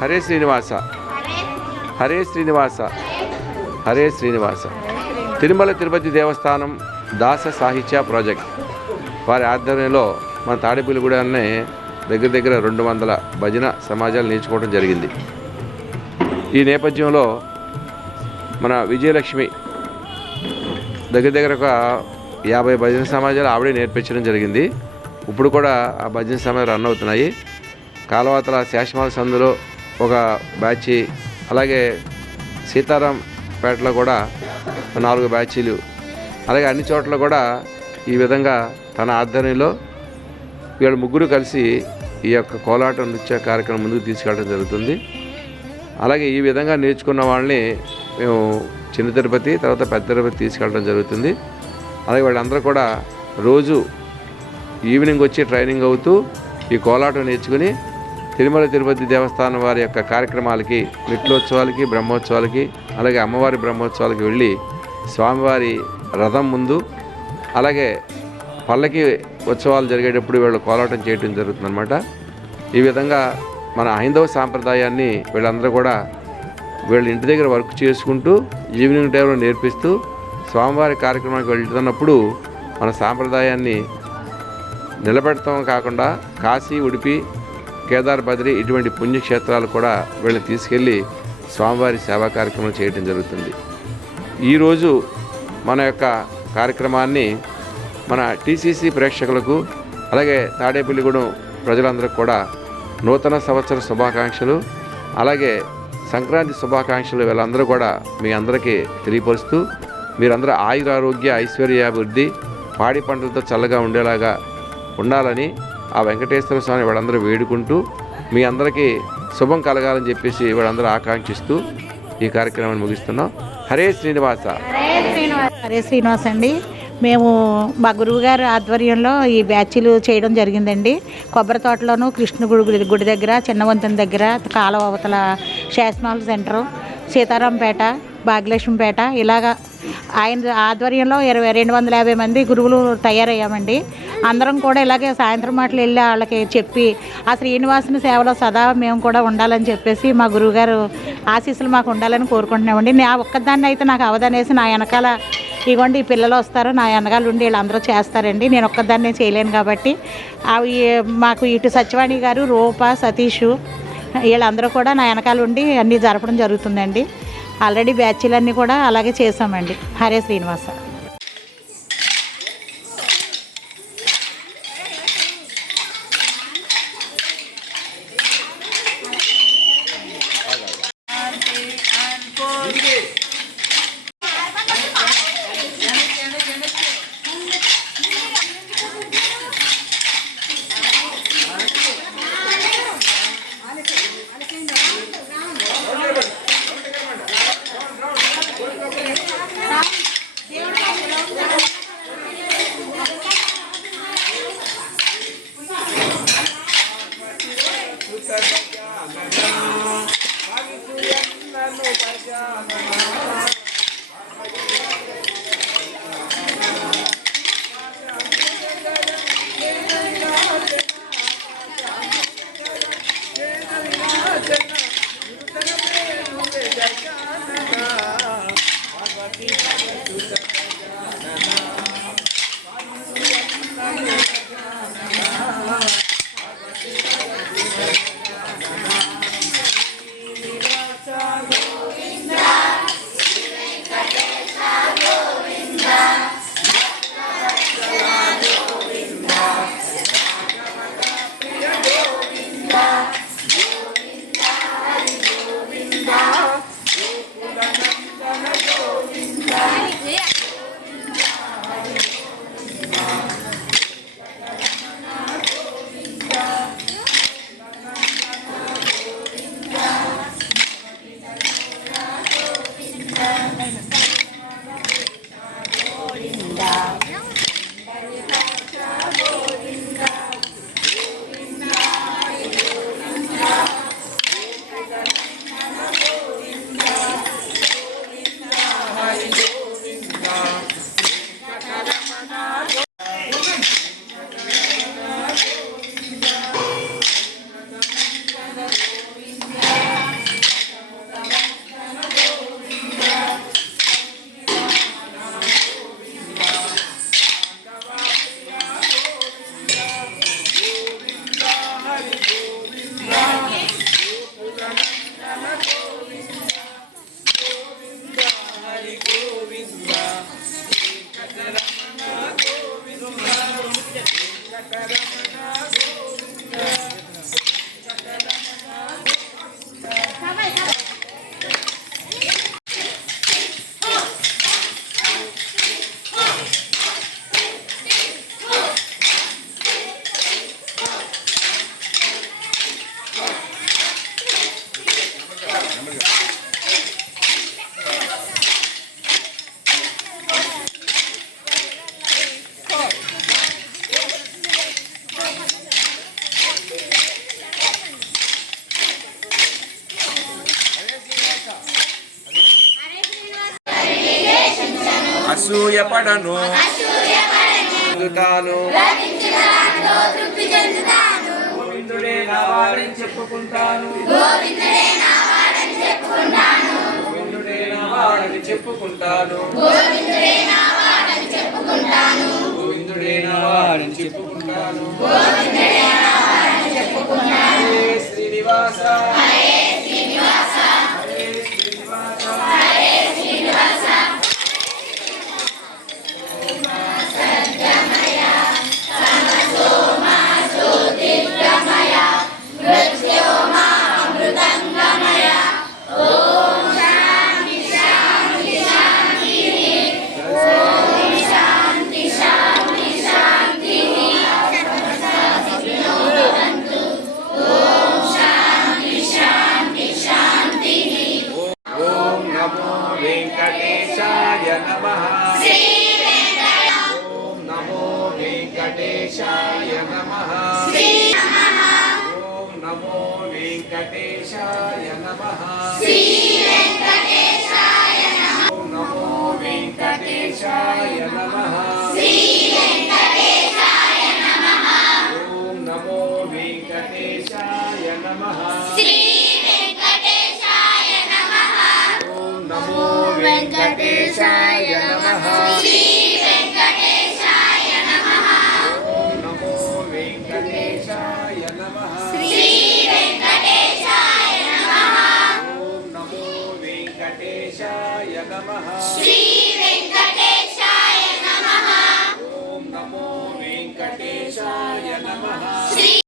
హరే శ్రీనివాస, హరే శ్రీనివాస, హరే శ్రీనివాస. తిరుమల తిరుపతి దేవస్థానం దాస సాహిత్య ప్రాజెక్ట్ వారి ఆధ్వర్యంలో మన తాడేపల్లిగూడెంలోనే దగ్గర 200 భజన సమాజాలు నేర్చుకోవడం జరిగింది. ఈ నేపథ్యంలో మన విజయలక్ష్మి దగ్గర ఒక 50 భజన సమాజాలు ఆవిడే నేర్పించడం జరిగింది. ఇప్పుడు కూడా ఆ భజన సమాజాలు రన్ అవుతున్నాయి. కాలవాతల శేషమాల సందులో ఒక బ్యాచ్, అలాగే సీతారాంపేటలో కూడా 4 బ్యాచీలు, అలాగే అన్ని చోట్ల కూడా ఈ విధంగా తన ఆధ్వర్యంలో వీళ్ళు ముగ్గురు కలిసి ఈ యొక్క కోలాట నృత్య కార్యక్రమం ముందుకు తీసుకెళ్ళడం జరుగుతుంది. అలాగే ఈ విధంగా నేర్చుకున్న వాళ్ళని మేము చిన్న తిరుపతి, తర్వాత పెద్ద తిరుపతి తీసుకెళ్ళడం జరుగుతుంది. అలాగే వాళ్ళందరూ కూడా రోజు ఈవినింగ్ వచ్చి ట్రైనింగ్ అవుతూ ఈ కోలాటం నేర్చుకుని తిరుమల తిరుపతి దేవస్థానం వారి యొక్క కార్యక్రమాలకి, మెట్లోత్సవాలకి, బ్రహ్మోత్సవాలకి, అలాగే అమ్మవారి బ్రహ్మోత్సవాలకి వెళ్ళి స్వామివారి రథం ముందు, అలాగే పల్లకి ఉత్సవాలు జరిగేటప్పుడు వీళ్ళు కోలాటం చేయడం జరుగుతుందన్నమాట. ఈ విధంగా మన హైందవ సాంప్రదాయాన్ని వీళ్ళందరూ కూడా వీళ్ళ ఇంటి దగ్గర వర్క్ చేసుకుంటూ ఈవినింగ్ టైంలో నేర్పిస్తూ స్వామివారి కార్యక్రమానికి వెళ్తున్నప్పుడు మన సాంప్రదాయాన్ని నిలబెడతాం కాకుండా కాశీ, ఉడిపి, కేదార్, బద్రి ఇటువంటి పుణ్యక్షేత్రాలు కూడా వీళ్ళని తీసుకెళ్ళి స్వామివారి సేవా కార్యక్రమం చేయడం జరుగుతుంది. ఈరోజు మన యొక్క కార్యక్రమాన్ని మన టీసీసీ ప్రేక్షకులకు, అలాగే తాడేపల్లిగూడెం ప్రజలందరికీ కూడా నూతన సంవత్సర శుభాకాంక్షలు, అలాగే సంక్రాంతి శుభాకాంక్షలు వీళ్ళందరూ కూడా మీ అందరికీ తెలియపరుస్తూ మీరందరూ ఆయురారోగ్య ఐశ్వర్యాభివృద్ధి, పాడి పంటలతో చల్లగా ఉండేలాగా ఉండాలని ఆ వెంకటేశ్వర స్వామి వీళ్ళందరూ వేడుకుంటూ మీ అందరికీ శుభం కలగాలని చెప్పేసి వీళ్ళందరూ ఆకాంక్షిస్తూ ఈ కార్యక్రమాన్ని ముగిస్తున్నాం. హరే శ్రీనివాస. హరే శ్రీనివాస అండి. మేము మా గురువుగారు ఆధ్వర్యంలో ఈ బ్యాచ్లు చేయడం జరిగిందండి. కొబ్బరి తోటలోను, కృష్ణగుడి గుడి దగ్గర, చిన్నవంతెన దగ్గర, కాలువ అవతల శాసనాల సెంటరు, సీతారాంపేట, భాగ్యలక్ష్మిపేట, ఇలాగా ఆయన ఆధ్వర్యంలో 250 మంది గురువులు తయారయ్యామండి. అందరం కూడా ఇలాగే సాయంత్రం మాటలు వెళ్ళి వాళ్ళకి చెప్పి ఆ శ్రీనివాసుని సేవలో సదా మేము కూడా ఉండాలని చెప్పేసి మా గురువుగారు ఆశీస్సులు మాకు ఉండాలని కోరుకుంటున్నామండి. నా ఒక్కదాన్ని అయితే నాకు అవదనేసి నా వెనకాల ఇగోండి ఈ పిల్లలు వస్తారు, నా వెనకాల ఉండి వీళ్ళందరూ చేస్తారండి. నేను ఒక్కదాన్నే చేయలేను కాబట్టి అవి మాకు ఇటు సత్యవాణి గారు, రూప, సతీషు వీళ్ళందరూ కూడా నా వెనకాల ఉండి అన్నీ జరపడం జరుగుతుందండి. ఆల్రెడీ బ్యాచ్లన్నీ కూడా అలాగే చేసామండి. హరే శ్రీనివాస. దేవుడు అసూయపడను తాను గోవిందుడే నా వాడని చెప్పుకుంటాను గోవిందుడే నా వాడని చెప్పుకుంటాను గోవిందుడే నా వాడని చెప్పుకుంటాను గోవిందుడే నా వాడని చెప్పుకుంటాను గోవిందుడే నా వాడని చెప్పుకుంటాను గోవిందుడే నా వాడని చెప్పుకుంటాను హరే శ్రీనివాస హరే శ్రీనివాస హరే శ్రీనివాస హరే శ్రీనివాస సత్యమయ సమసోమా జ్యోతిర్గమయ మృత్యోమా అమృతంగమయ ఓం శాంతి శాంతి శాంతి ఓం శాంతి శాంతి శాంతి భవంతు ఓం శాంతి శాంతి శాంతి ఓం నమో వెంకటేశాయ నమః ఓం నమో వెంకటేశాయ నమః ఓం నమో వెంకటేశాయ నమః ఓం నమో వెంకటేశాయ నమః ఓం నమో వెంకటేశాయ నమః ఓం నమో వెంకటేశాయ నమః ఓం నమో వెంకటేశాయ నమః ఓం నమో వెంకటేశాయ నమః ఓం నమో వెంకటేశాయ నమః